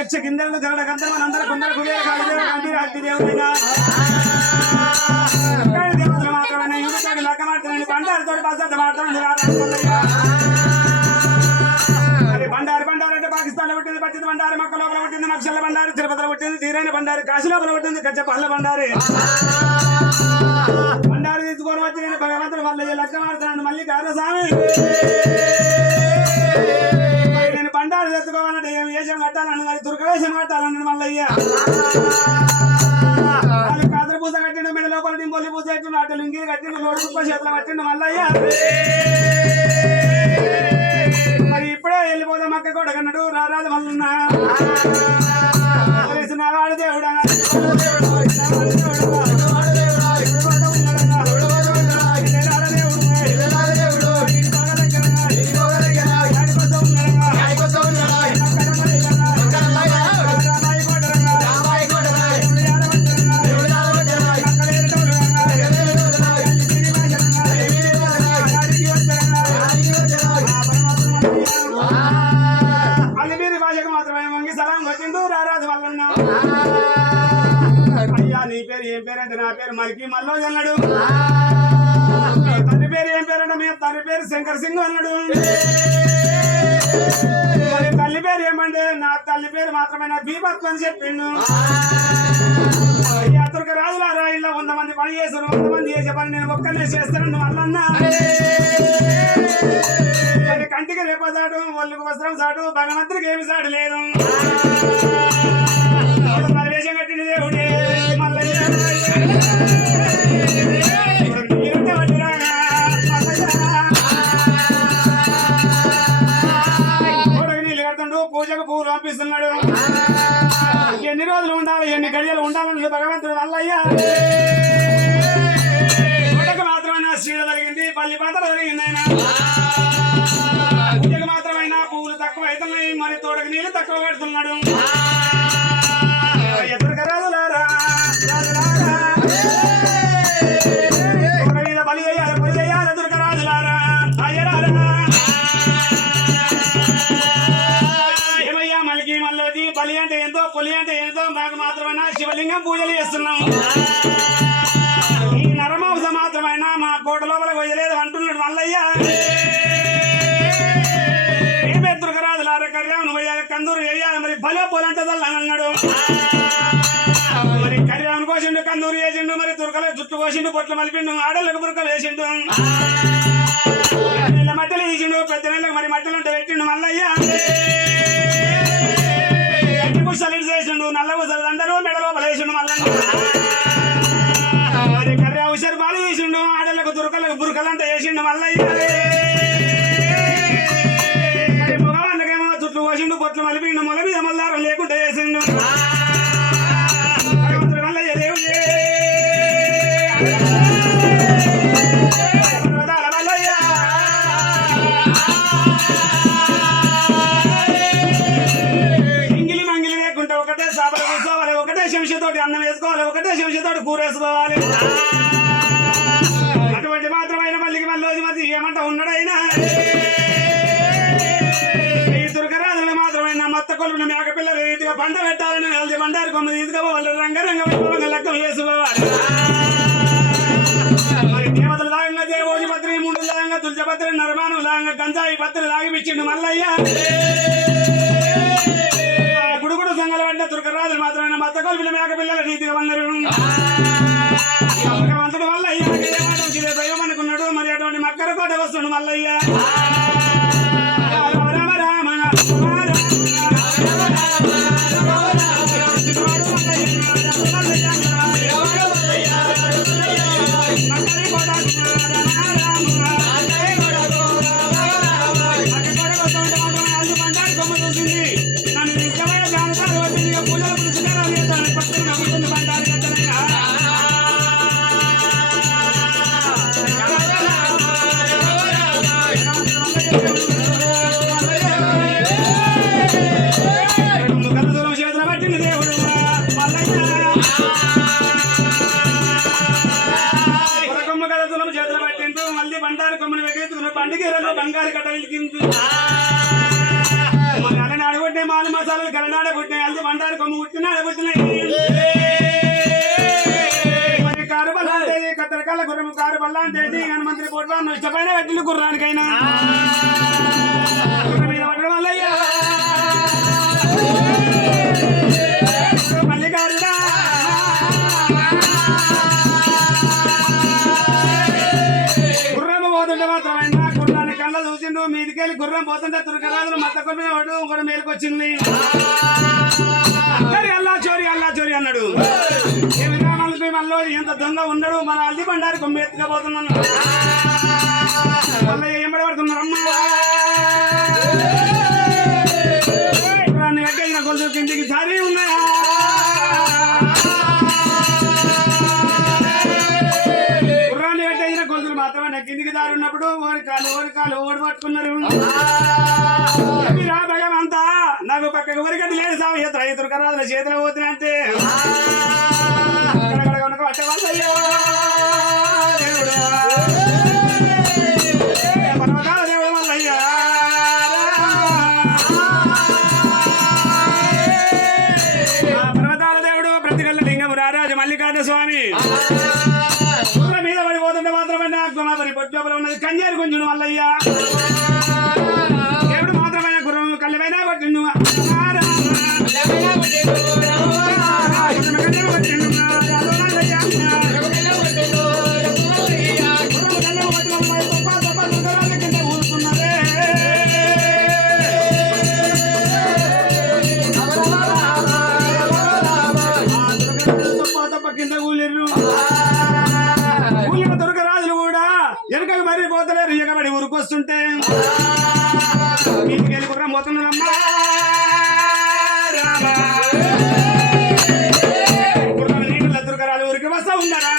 యక్ష కిందలు గరడ గంధర్వ అందరూ కొందరు కుబేర కాళిదేవ గంభీర హట్టి దేవుడైనా దేవతలు మాత్రమే యువతకు లెక్క మాత్రమే బండారుతో పద్ధతి మాత్రమే బండారు బండారు అంటే పాకిస్తాన్ లో పుట్టింది పచ్చిది బండారు మక్క లోపల పుట్టింది నక్షల బండారు తిరుపతిలో పుట్టింది తీరైన బండారు కాశీ లోపల పుట్టింది కచ్చపల్ల బండారు బండారు తీసుకొని వచ్చి నేను భగవంతుడు మళ్ళీ లెక్క మాడుతున్నాను మళ్ళీ కారస్వామి నేను బండారు తెచ్చుకోవాలంటే ఏం వేషం కట్టాలని అది దుర్గవేషం కట్టాలన్నాడు మల్లయ్య వాళ్ళు కాదర పూస కట్టిండు మెడ లోపల డింబొల్లి పూస కట్టిండు అటు లింగి కట్టిండు లోడు కుప్ప చేతులు కట్టిండు మల్లయ్య మరి ఇప్పుడే వెళ్ళిపోదాం అక్క కూడా కన్నాడు రారాజు మల్లన్నా వాడు దేవుడా ఏం పేరంటే నా పేరు మరికి మల్లోజ్ అన్నాడు తల్లి పేరు ఏం పేరంటే మీ తల్లి పేరు శంకర్ సింగ్ అన్నాడు మరి తల్లి పేరు ఏమంటే నా తల్లి పేరు మాత్రమే నా బీభత్వం అని చెప్పిండు అతనికి రాజులారా ఇలా 100 మంది పని చేశారు 100 మంది చేసే పని నేను ఒక్కనే చేస్తాను వాళ్ళన్నా కంటికి రేప సాటు ఒళ్ళుకు వస్త్రం సాటు భగవంతుడికి ఏమి సాటు లేదు వేషం కట్టిన దేవుడే మల్లయ్య నీళ్ళు కడుతుండు పూజకు పువ్వులు పంపిస్తున్నాడు ఎన్ని రోజులు ఉండాలి ఎన్ని గడియలు ఉండాలని భగవంతుడు మల్లయ్య మాత్రమైనా శ్రీడ జరిగింది పల్లి పాత్ర జరిగింది ఆయన పూజకు మాత్రమైనా పువ్వులు తక్కువ అవుతున్నాయి మరి తోటకు నీళ్ళు తక్కువ పెడుతున్నాడు ఎదురుగా రాజులారా మీద బలి చేయాలి ఎదురుగా రాజులారా అయ్యరారా ఏమయ్యా మలికి మల్లోది బలి అంటే ఎంతో పులి అంటే ఎంతో మాకు మాత్రమైనా శివలింగం పూజలు చేస్తున్నాం ఈ నరమాంస మాత్రమైనా మా కోట లోపల పోయలేదు అంటున్నాడు మల్లయ్య ఏమెదురుగా రాజులారా కర్యాను పోయాలి కందూరు వేయాలి మరి బలే పోలంటే అన్నాడు మరి కర్యాను కోసిండు కందూరు వేసిండు మరి తురకలు జుట్టు కోసిండు పొట్లు మలిపిండు ఆడలకు బురకలు వేసిండు నెల మట్టలు వేసిండు పెద్ద నెలకు మరి మట్టలు అంటే పెట్టిండు మల్లయ్య గట్టి పుష్పలు చేసిండు నల్ల పుసలు అందరూ మెడ లోపల వేసిండు మల్లయ్య మరి కర్ర ఉషరు బాలు వేసిండు ఆడలకు తురకలకు బురకలు అంటే వేసిండు మల్లయ్య మరి మగవాళ్ళకేమో జుట్లు కోసిండు పొట్లు మలిపిండు మొల మీద మల్లారం లేకుండా వేసిండు ఇంగిలి మంగిలి లేకుంటే ఒకటే సాపలు కూర్చోవాలి ఒకటే శంషతోటి అన్నం వేసుకోవాలి ఒకటే శంషతోటి కూర వేసుకోవాలి అటువంటి మాత్రమైన మల్లికి మల్లోజు మధ్య ఏమంట ఉన్నాడైనా ఈ దుర్గరాజులు మాత్రమైన మత్త కొలుపున మేకపిల్లల రీతిగా పంట పెట్టాలని వెళ్తే బండారు కొమ్మ తీసుకోవాలి రంగరంగ వైభవంగా లెక్క వేసుకోవాలి మరి దేవతలు లాగంగా దేవోజి పత్రి ముండు లాగంగా తులసిపత్రి నరమానం లాగంగా గంజాయి పత్రి లాగిపిచ్చిండు మల్లయ్య గుడుగుడు సంగల పడ్డ దుర్గరాజులు మాత్రమైన మత్త కొలుపుల మేకపిల్లల రీతిగా వందరు భగవంతుడు మల్లయ్య దైవం అనుకున్నాడు మరి అటువంటి మక్కర కోట వస్తుండు మల్లయ్య బంగారు కట్ట వెలిగింది అలానే అడగొట్టే మాలు మసాలాలు కలనాడే పుట్టినాయి అల్లి బండారు కొమ్ము పుట్టినాడే పుట్టినాయి మరి కారు బల్ల అంటే కత్తెరకాల గుర్రం కారు బల్ల అంటే హనుమంతుడి పోటీ ఇష్టపైన కట్టిన గుర్రానికైనా గుర్రం మీద పట్టడం వల్లయ్యా మల్లికార్జున గుర్రం పోతుంటే మాత్రమైనా గుర్రాన్ని కళ్ళ చూసిండు మీదికెళ్ళి గుర్రం పోతుంటే తురకరాజులు మత్త కొమ్మిన వాడు ఇంకోటి మేలుకొచ్చింది అల్లా చోరి అన్నాడు ఏ విధానాలకు మనలో ఎంత దొంగ ఉన్నాడు మన అల్లి బండారి కొమ్మి ఎత్తుకపోతున్నాను మళ్ళీ ఏం పడబడుతున్నారమ్మా గుర్రాన్ని కట్టేసిన కొలుసు కిందికి జారీ ఉన్నాయా గుర్రాన్ని కట్టేసిన కొలుసులు మాత్రమే కిందికి దారి ఉన్నప్పుడు ఓడి పట్టుకున్నారు భగవంతా నాకు పక్కకు ఊరికట్టు లేదు సాగు ఇతరు కరాదుల చేతిలో పోతున్నంటే పట్టే వాళ్ళయ్యా దేవుడు పర్వకాల దేవుడు వల్లయ్యా పర్వతాల దేవుడు ప్రతికల్ల లింగము రారాజు మల్లికార్జున స్వామి గుర్రం మీద పడిపోతుంటే మాత్రమే నాకు మరి పొట్టులో ఉన్నది కన్యారు కొంచెం వల్లయ్యా దేవుడు మాత్రమైన గుర్రం కళ్ళమైనా కొట్టిండు కింద ఊలిర్రు ఊలిన దుర్గరాజులు కూడా వెనకకు మరీ పోతలేరు ఎగబడి ఊరుకొస్తుంటే ఇంటికెళ్ళి గుర్రం పోతున్నదమ్మా గుర్రం నీళ్ళ దుర్గరాజు ఊరికి వస్తా ఉన్నారా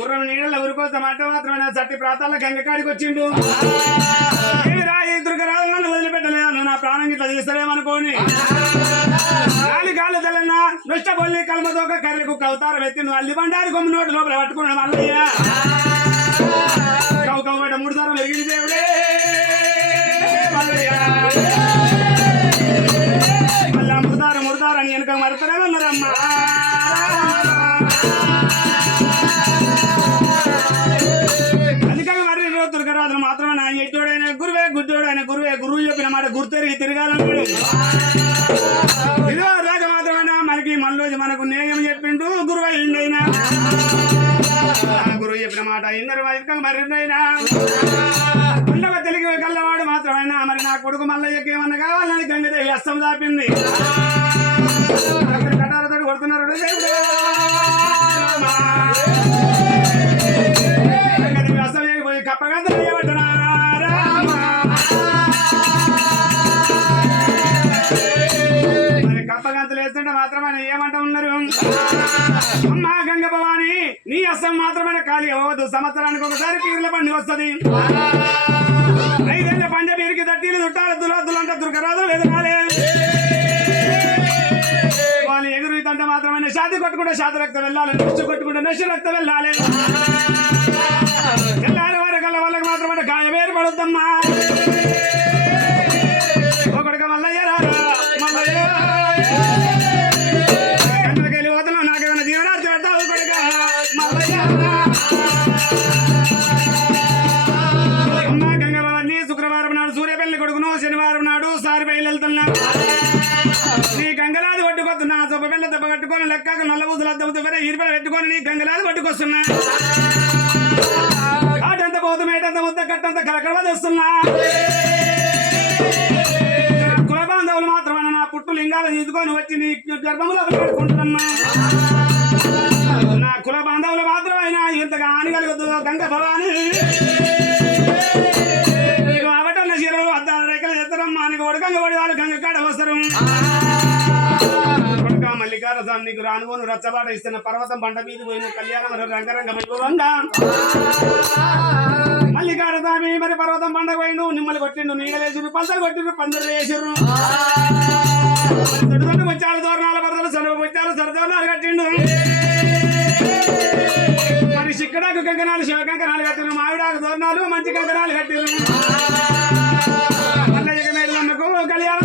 గుర్రం నీళ్ళ ఊరికొస్తా మాట మాత్రమే చట్టి ప్రాంతాల గంగకాడికి వచ్చిండు దుర్గరాజు నన్ను వదిలిపెట్టలేదు నా ప్రాణం ఇట్లా తీస్తాడేమనుకోని గాలి తెల్లన్న నష్టపల్లి కల్మదోక కర్రె కుక్క అవతారం ఎత్తి నువ్వు అల్లి బండారి కొమ్మి నోటి లోపల పట్టుకున్నాడు మల్లయ్య కౌకవ్వట 3 సార్లు వెలిగింది దేవుడే మల్లయ్య మళ్ళా మురదారని వెనక మరుతారేమన్నారమ్మా అందుకని మరి దుర్గరాజులు మాత్రమే నా ఎట్టోడైన గురువే గురువు చెప్పిన మాట గుర్తెరిగి తిరగాలన్నాడు ఇదో రాజు మాత్రమేనా మనకి మనలోజు మనకు నేయం చెప్పిండు గురువు అయిండైనా గురువు చెప్పిన మాట ఇందరు మరినైనా ఉండవ తెలుగు కల్లవాడు మాత్రమైనా మరి నా కొడుకు మల్లయ్యకి ఏమన్నా కావాలని గంగదేవి అస్తం దాపింది కటారతో కొడుతున్నారు దేవుడు గంగదేవి అస్తం పోయి కప్పగంత చేయబడ్డా కప్పగంతులు వేస్తుంటే మాత్రమే ఏమంటా ఉన్నారు అమ్మా గంగ భవాని నీ అస్సం మాత్రమే ఖాళీ అవ్వదు సంవత్సరానికి ఒకసారి పీర్ల పండుగ వస్తుంది 5 ఏళ్ల పంజ పీరికి తట్టీలు చుట్టాలు దులద్దులంట దుర్గరాజులు ఎదురాలే వాళ్ళు ఎగురుతుంటే మాత్రమే షాతి కొట్టుకుంటే షాతి రక్తం వెళ్ళాలి నొచ్చు కొట్టుకుంటే నొచ్చు రక్తం వెళ్ళాలి వెళ్ళాలి వారి కల్లా వాళ్ళకి మాత్రమే గాయ వేరు పడుద్దమ్మా ఒకటిగా మల్లయ్య రారా మల్లయ్య కన్నులకెళ్ళి పోతున్నావు నాకేమైనా జీవనార్థి పెడతావు కొడుగా మల్లయ్య అమ్మా గంగభవాన్ని శుక్రవారం నాడు సూర్యపల్లి కొడుకును శనివారం నాడు సారిపల్లి వెళ్తున్నా నీ గంగలాది పట్టుకొస్తున్నా సొప్ప దెబ్బ కట్టుకొని లెక్కకు నల్ల బూతులు అద్దవుతూ ఇరుపడ పెట్టుకొని నీ గంగలాది పట్టుకొస్తున్నా ఆటంత పోతు మేటంత ముద్ద కట్టంత కలకడ తెస్తున్నా కులబాంధవులు మాత్రమే నా పుట్టు లింగాలు తీసుకొని వచ్చి నీ గర్భములో పెట్టుకుంటున్నా నా కుల బాంధవులు మాత్రమైనా ఇంతగా హాని కలగదు గంగ భవాని నీకు అవటన్న చీరలు అద్దాల రేఖలు చేస్తారమ్మా నీకు ఒడకంగ పడి వాళ్ళు గంగ కాడ వస్తారు కొడుక మల్లికార్జున నీకు రానుగోను రచ్చబాట ఇస్తున్న పర్వతం బండ మీద పోయిన కళ్యాణం రంగరంగ వైభవంగా మల్లికార్జున మరి పర్వతం బండ పోయిండు నిమ్మలు కొట్టిండు నీళ్ళు వేసిండు పంచలు కొట్టిండు పందరు వేసిండ్రు దొడ్డు ముచ్చాలు తోరణాల పరదలు సరువు ముచ్చాలు సరదోరణాలు కట్టిండు మరి ఇక్కడ తామరాకు కంకణాలు శివ కంకణాలు కట్టిన మావిడాకు తోరణాలు మంచి కంకణాలు కట్టిన మల్లయ్య మేడలకు కళ్యాణం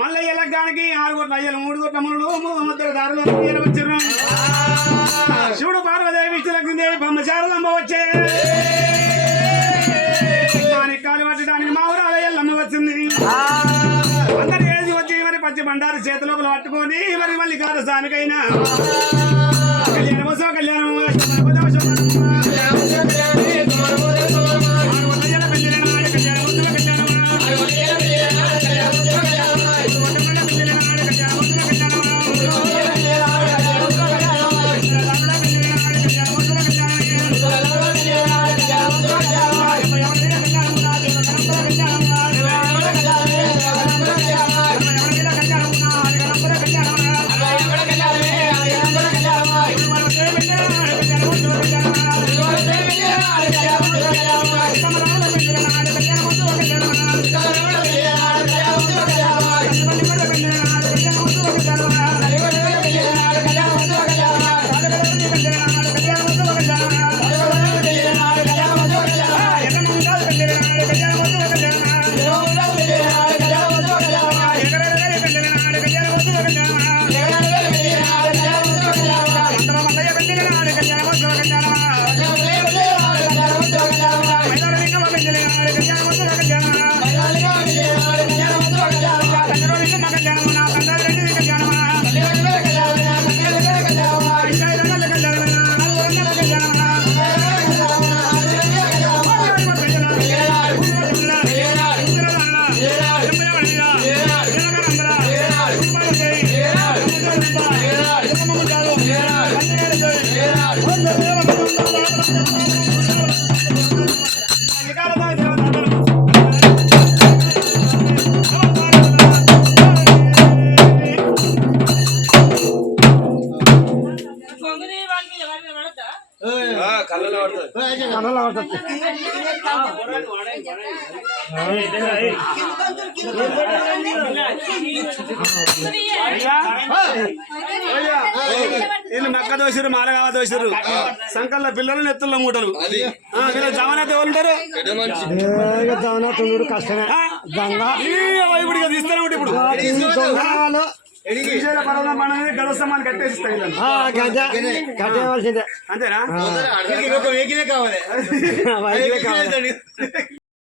మల్లయ్య లగ్గానికి 6 కోట్ల అయ్యలు 3 కోట్ల మునులు 3 దారులు వచ్చారు శివుడు పార్వదేవి విష్ణులక్ష్మీదేవి బ్రహ్మచారులమ్మ వచ్చే కాలు పట్టడానికి మా ఊరు ఎల్లమ్మ వచ్చింది అందరు ఏది వచ్చి మరి పచ్చి బండారు చేతిలోపల పట్టుకొని మరి మళ్ళీ కాదు స్వామికైనా కళ్యాణం కళ్యాణం వీళ్ళు నక్క దోసిరు మాలగామ దోసిరు సంకల్ల పిల్లలు నెత్తుల్లో మూటలు వీళ్ళ జవనాథ్ ఎవరు ఉంటారు జవనాథ్ కష్టమే ఇప్పుడు తీస్తూనే ఉంటే ఇప్పుడు గడవస్తామని కట్టేసిస్తాయి కట్టేవాల్సిందే అంతేనా కావాలి